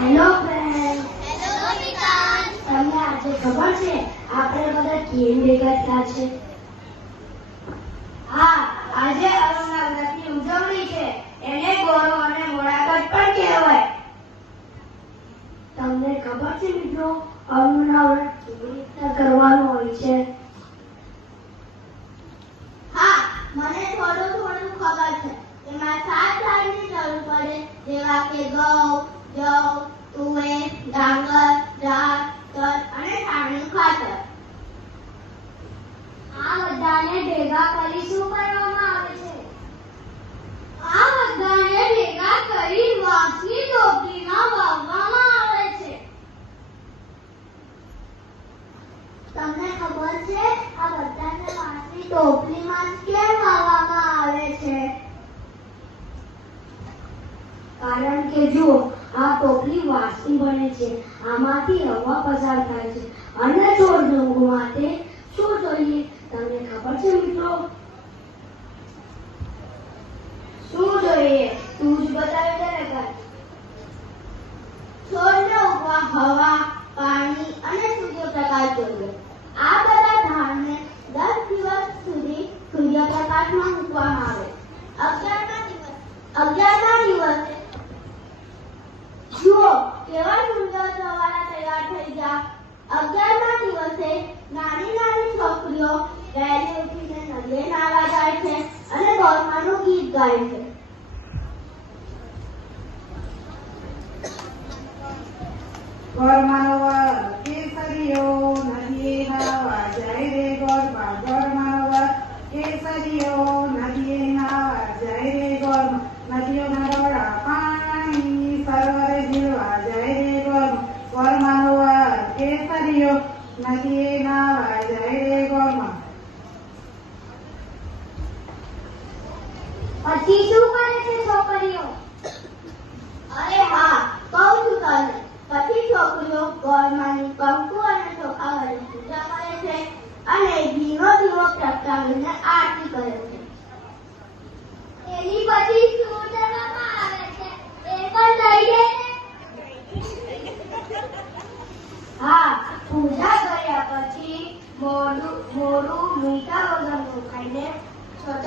Hello friend hello વિકાસ તમને આજે ખબર છે, આપણે બધા કેમ ભેગા થયા છે? હા, આજે અરુણના ઉજવણી છે. એને ગોરો અને મોડાકટ પણ કહેવાય. તમને ખબર છે મિત્રો અરુણના વ્રત કેવી રીતના કરવાનું હોય છે? હા, મને થોડું થોડું ખબર છે. એમાં સાત ધાનની જરૂર પડે, જેવા કે ઘઉં તમને ખબર છે આ બધાને વાંસની ટોપલીમાં જ કેમ વાવવામાં આવે છે કારણ કે જુઓ આ ટોપલી વાસી બને છે. આમાંથી હવા પસાર થાય છે. અને છોડ જંગુ માટે શું જોઈએ? તમને ખબર છે મિત્રો? શું જોઈએ? તું જ બતાવી દે ને કાંઈ. છોડને ઉગવા હવા, પાણી અને સૂર્યપ્રકાશ જોઈએ આ બધા ધાનને દસ દિવસ સુધી સૂર્યપ્રકાશમાં મૂકવામાં આવે અગિયારના દિવસ અગિયારના દિવસે જુઓ કેવા સુંદર સવારા તૈયાર થઈ ગયા અગિયારના દિવસે નાની નાની છોકરીઓ વહેલી ઉઠીને નદીએ નાવા જાય છે અને ગોરમાનું છે ગોરમાનવર કેસરીઓ નદીએ નાવા જાય રે ગોરમા ગોરમાનવર કેસરીઓ નદીએ નાવા જાય રે પછી શું કરે છે છોકરીઓ? અરે હા, કહું છું તને. પછી છોકરીઓ ગોરમાની કંકુ અને વડે પૂજા કરે છે અને ધીમો ધીમો પ્રગટાવીને આરતી કરે છે. એની પછી કર્યા પછી મોડું મોડું મીઠા વગરનું ખાઈને સતત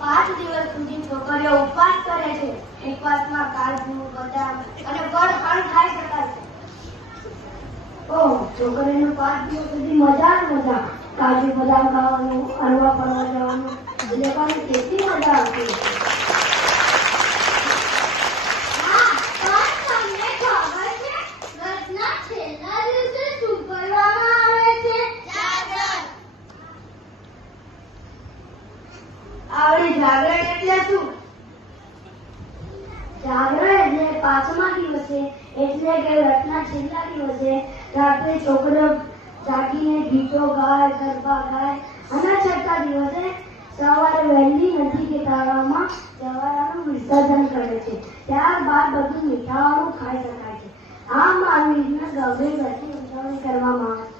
પાંચ દિવસ સુધી છોકરીઓ ઉપવાસ કરે છે. ઉપવાસમાં કાજુ બદામ અને ફળ પણ ખાઈ શકાય છે. ઓહ છોકરીનું પાંચ દિવસ સુધી મજા જ મજા. કાજુ બદામ ખાવાનું હરવા ફરવા જવાનું બધા પણ કેટલી મજા આવતી હા પણ તમને ખબર છે વ્રતના છેલ્લા દિવસે શું કરવામાં આવે છે જાગરણ આવડે જાગરણ એટલે શું? જાગરણ એટલે પાંચમા દિવસે, એટલે કે વ્રતના છેલ્લા દિવસે રાત્રે છોકરો જાગીને ગીતો ગાય, ગરબા ગાય, અને છઠ્ઠા દિવસે સવારે વહેલી નદી કે તળાવમાં જવારાનું વિસર્જન કરે છે. ત્યારબાદ બધું મીઠાવાનું ખાઈ શકાય છે. આમ આવી રીતના ગૌરી વ્રતની ઉજવણી કરવામાં આવે યુ